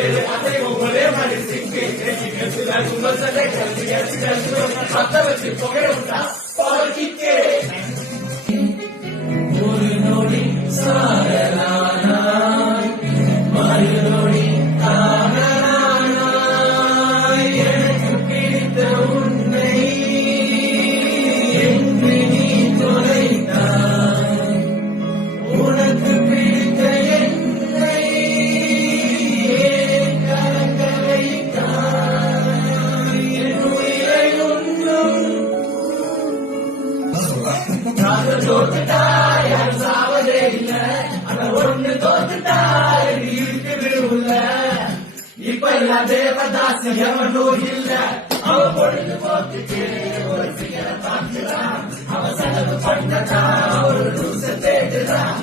பேரு அதையும் ஒரே மாதிரி சிங்கு கும்பல் சண்டை பத்த வச்சு புகைய விட்டா பாக்கிக்கே ஒரு நொடி சாரலானாய் மறுநொடி காணலானாய் எனக்கு பிடித்த உன்னை என்று நீ தொலைத்தாய் உனக்கு பிடித்த என்னை ஏன் கலங்க வைத்தாய் என் உயிரை உண்ணும் தோத்துட்டாய் யாரும் சாவதே இல்ல ஆனா ஒண்ணு தோத்துட்டாய் இருக்கு விடுவுல இப்ப எல்லாம் தேவதாஸ் எவனும் இல்ல அவ பொழுது போத்துக்கு ஒரு சிகரை பார்த்துறான் அவ செலவு பண்ணதான் ஒரு லூச தேடுறான்